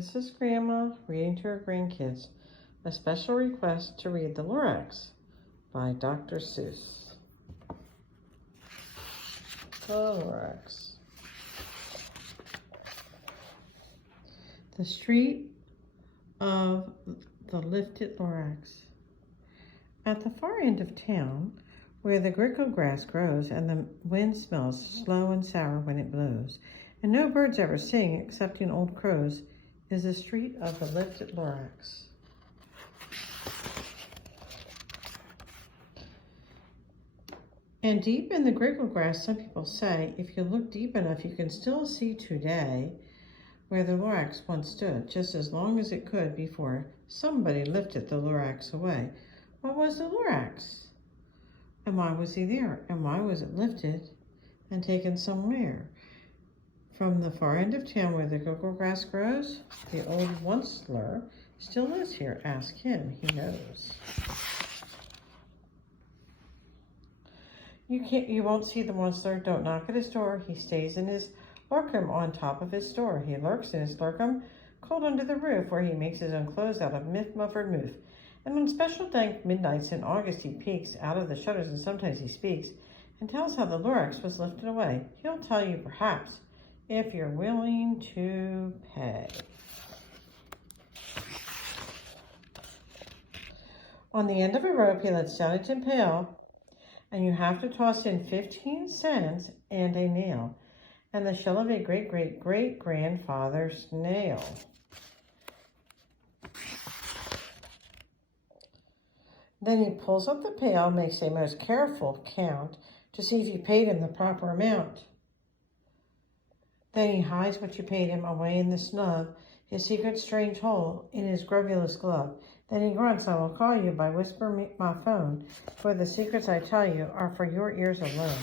This is Grandma reading to her grandkids. A special request to read The Lorax by Dr. Seuss. The Lorax. The street of the lifted Lorax. At the far end of town, where the grickle grass grows and the wind smells slow and sour when it blows, and no birds ever sing excepting old crows, is the street of the lifted Lorax. And deep in the grickle grass, some people say, if you look deep enough, you can still see today where the Lorax once stood, just as long as it could before somebody lifted the Lorax away. What was the Lorax? And why was he there? And why was it lifted and taken somewhere? From the far end of town where the grickle grass grows, the old onceler still lives here. Ask him, he knows. You won't see the onceler. Don't knock at his door. He stays in his lurkum on top of his store. He lurks in his lurkum, cold under the roof, where he makes his own clothes out of muffled moof. And on special dank midnights in August, he peeks out of the shutters, and sometimes he speaks and tells how the Lorax was lifted away. He'll tell you, perhaps, if you're willing to pay. On the end of a rope, he lets down a tin pail, and you have to toss in 15 cents and a nail, and the shell of a great-great-great-grandfather snail. Then he pulls up the pail, makes a most careful count to see if you paid him the proper amount. Then he hides what you paid him away in the snub, his secret strange hole in his grovulous glove. Then he grunts, I will call you by whisper my phone, for the secrets I tell you are for your ears alone.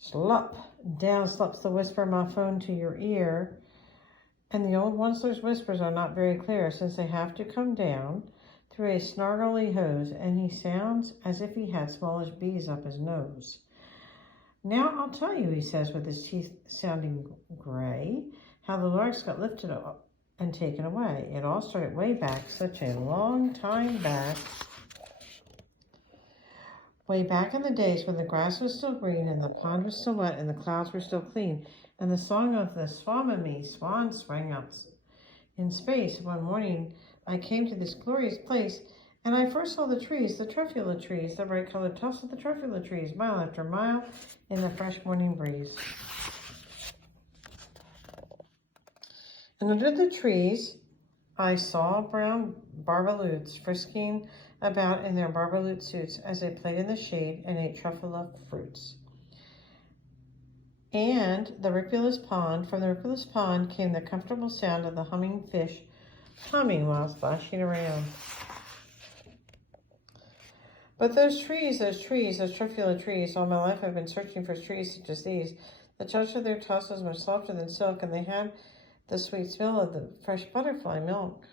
Slop, down slops the whisper my phone to your ear, and the old onceler's whispers are not very clear, since they have to come down through a snargly hose, and he sounds as if he had smallish bees up his nose. Now I'll tell you, he says with his teeth sounding gray, how the Lorax got lifted up and taken away. It all started way back, such a long time back. Way back in the days when the grass was still green and the pond was still wet and the clouds were still clean, and the song of the swammy swan sprang up in space. One morning I came to this glorious place, and I first saw the trees, the truffula trees, the bright-colored tufts of the truffula trees, mile after mile in the fresh morning breeze. And under the trees, I saw brown barbaloots frisking about in their barbaloot suits as they played in the shade and ate truffula fruits. And from the ripulous pond came the comfortable sound of the humming fish humming while splashing around. But those truffula trees, all my life I've been searching for trees such as these. The touch of their tops was much softer than silk, and they had the sweet smell of the fresh butterfly milk.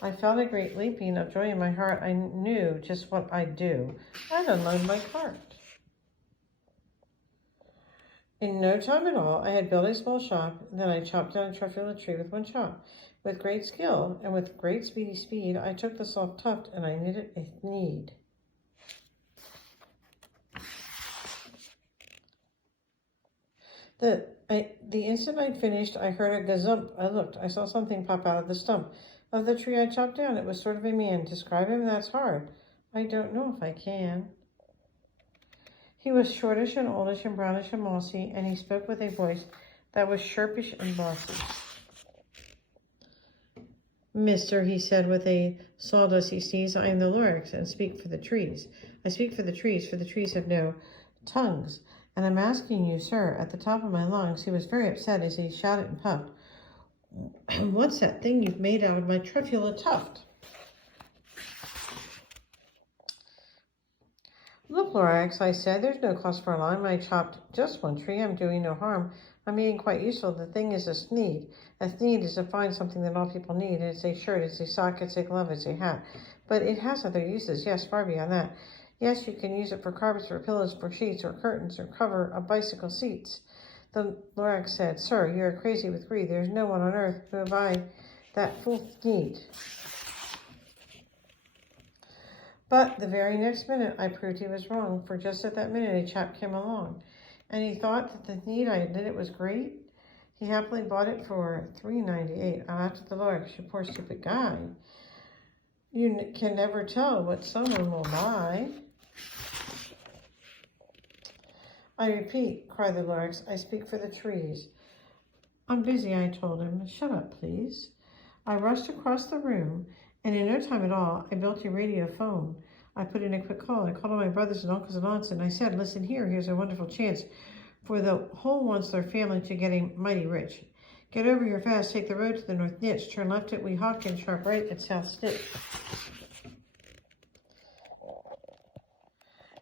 I felt a great leaping of joy in my heart. I knew just what I'd do. I'd unload my cart. In no time at all, I had built a small shop, and then I chopped down a truffula tree with one chop. With great skill and with great speedy speed, I took the soft tuft and I knitted a thneed. The instant I'd finished, I heard a gazump. I looked. I saw something pop out of the stump of the tree I chopped down. It was sort of a man. Describe him, that's hard. I don't know if I can. He was shortish and oldish and brownish and mossy, and he spoke with a voice that was sharpish and bossy. Mister, he said with a sawdusty sneeze, I am the Lorax and speak for the trees. I speak for the trees have no tongues. And I'm asking you, sir, at the top of my lungs. He was very upset as he shouted and puffed. What's that thing you've made out of my truffula tuft? Look, Lorax, I said, there's no cause for alarm. I chopped just one tree. I'm doing no harm. I'm being quite useful. The thing is a thneed. A thneed is a fine something that all people need. It's a shirt, it's a sock, it's a glove, it's a hat. But it has other uses. Yes, far beyond that. Yes, you can use it for carpets, for pillows, for sheets, or curtains, or cover of bicycle seats. The Lorax said, "Sir, you are crazy with greed. There is no one on earth who would buy that full need." But the very next minute, I proved he was wrong, for just at that minute, a chap came along, and he thought that the need I admitted was great. He happily bought it for $3.98. I laughed at the Lorax. "You poor stupid guy. You can never tell what someone will buy." "I repeat," cried the Lorax, "I speak for the trees." "I'm busy," I told him. "Shut up, please." I rushed across the room, and in no time at all, I built a radio phone. I put in a quick call. I called all my brothers and uncles and aunts, and I said, "Listen here, here's a wonderful chance for the whole Onceler family to getting mighty rich. Get over here fast, take the road to the North Ditch, turn left at Weehawken, sharp right at South Stick."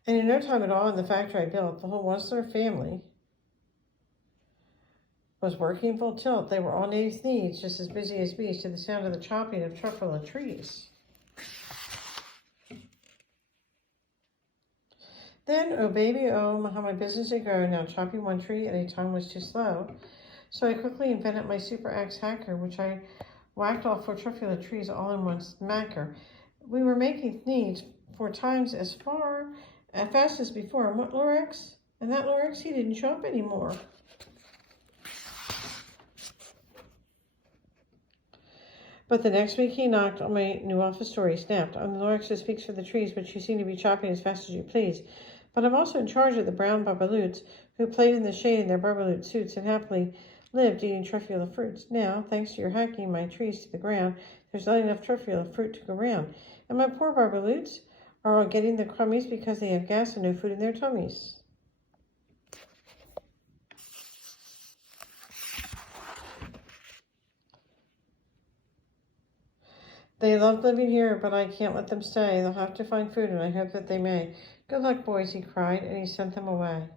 And in no time at all, in the factory I built, the whole Onceler family was working full tilt. They were all native thieves, just as busy as bees, to the sound of the chopping of truffle trees. Then, oh baby, oh, how my business had grown. Now chopping one tree at a time was too slow. So I quickly invented my super axe hacker, which I whacked off 4 truffula trees all in one smacker. We were making needs 4 times as fast as before. And what Lorax? And that Lorax, he didn't show up anymore. But the next week he knocked on my new office door. He snapped, "I'm the Lorax who speaks for the trees, but you seem to be chopping as fast as you please. But I'm also in charge of the brown babaloots who played in the shade in their barbaloot suits and happily lived eating truffula fruits. Now, thanks to your hacking my trees to the ground, there's not enough truffula fruit to go round. And my poor barbaloots are all getting the crummies because they have gas and no food in their tummies." "They love living here, but I can't let them stay. They'll have to find food, and I hope that they may. Good luck, boys," he cried, and he sent them away.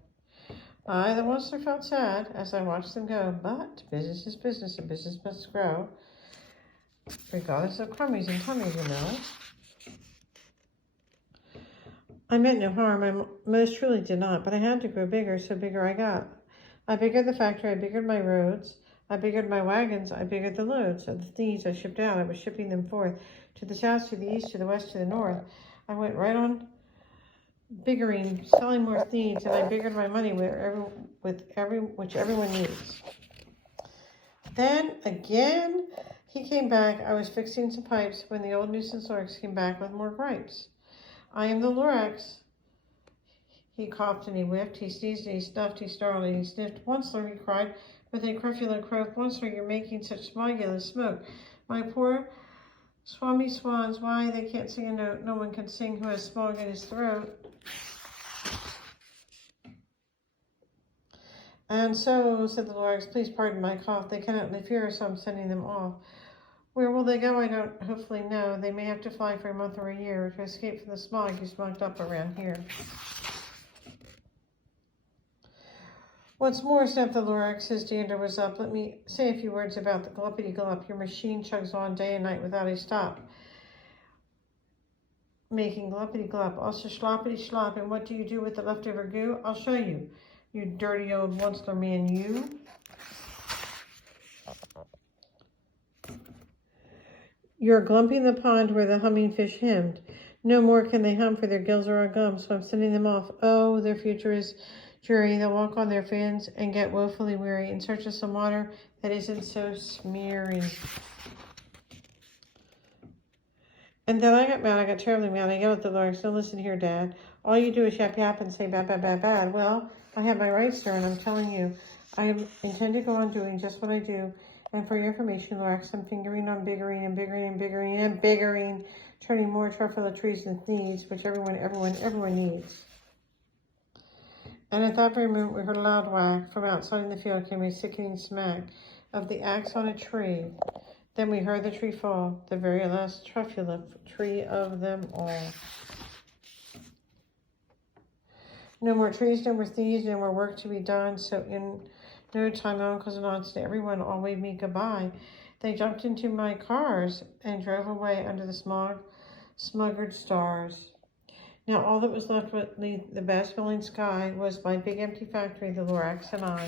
I, the Onceler, felt sad as I watched them go, but business is business, and business must grow, regardless of crummies and tummies, you know. I meant no harm, I most truly did not, but I had to grow bigger, so bigger I got. I biggered the factory, I biggered my roads, I biggered my wagons, I biggered the loads of the thieves I shipped out. I was shipping them forth to the south, to the east, to the west, to the north. I went right on biggering, selling more thieves, and I biggered my money which everyone needs. Then again, he came back. I was fixing some pipes when the old nuisance Lorax came back with more gripes. "I am the Lorax." He coughed and he whiffed, he sneezed and he snuffed, he snarled and he sniffed. "Onceler," he cried, with a crufulent croak, "Onceler, you're making such smog yellow smoke. My poor swami swans, why, they can't sing a note. No one can sing who has smog in his throat." "And so," said the Lorax, "please pardon my cough. They cannot live here, so I'm sending them off. Where will they go? I don't hopefully know. They may have to fly for a month or a year to escape from the smog you smogged up around here." "Once more," snapped the Lorax, his dander was up, "let me say a few words about the gluppity-glup. Your machine chugs on day and night without a stop, making gluppity-glup, also sloppity-slop. And what do you do with the leftover goo? I'll show you, you dirty old Onceler man, you." "You're glumping the pond where the humming fish hymned. No more can they hum, for their gills are all gum, so I'm sending them off. Oh, their future is dreary. They'll walk on their fins and get woefully weary in search of some water that isn't so smeary." And then I got mad. I got terribly mad. I yelled at the Lorax, "Now listen here, Dad. All you do is yap yap and say bad, bad, bad, bad. Well, I have my rights, sir, and I'm telling you, I intend to go on doing just what I do. And for your information, Lorax, I'm fingering on biggering and biggering and biggering and biggering, turning more truffula trees than thieves, which everyone needs." And at that very moment, we heard a loud whack. From outside in the field came a sickening smack of the axe on a tree. Then we heard the tree fall, the very last truffula tree of them all. No more trees, no more thieves, no more work to be done. So in no time, my uncles and aunts and everyone all waved me goodbye. They jumped into my cars and drove away under the smuggered stars. Now all that was left with the best smelling sky was my big empty factory, the Lorax and I.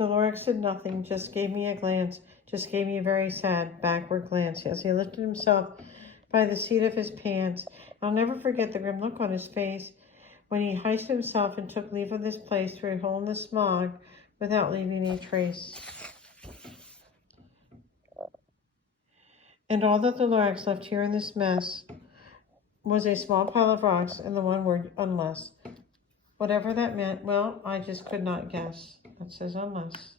The Lorax did nothing, just gave me a glance, just gave me a very sad backward glance as he lifted himself by the seat of his pants. I'll never forget the grim look on his face when he hoisted himself and took leave of this place through a hole in the smog without leaving a trace. And all that the Lorax left here in this mess was a small pile of rocks and the one word, unless. Whatever that meant, well, I just could not guess. That says unless.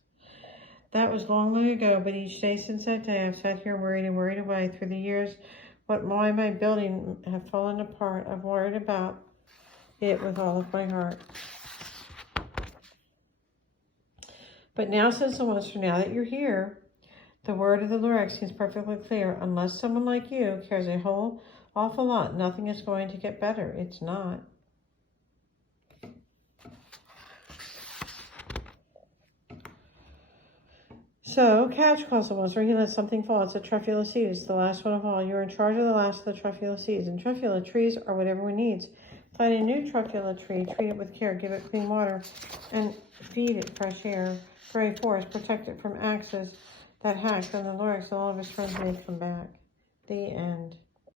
That was long, long ago, but each day since that day, I've sat here worried and worried away through the years. Why my building have fallen apart. I've worried about it with all of my heart. But now, since almost now that you're here, the word of the Lorax seems perfectly clear. Unless someone like you cares a whole awful lot, nothing is going to get better. It's not. So, catch, calls the monster. He let something fall. It's a truffula seed. It's the last one of all. You're in charge of the last of the truffula seeds. And truffula trees are what everyone needs. Find a new truffula tree, treat it with care, give it clean water, and feed it fresh air. Grow a forest, protect it from axes that hack, and the Lorax and all of his friends may come back. The end.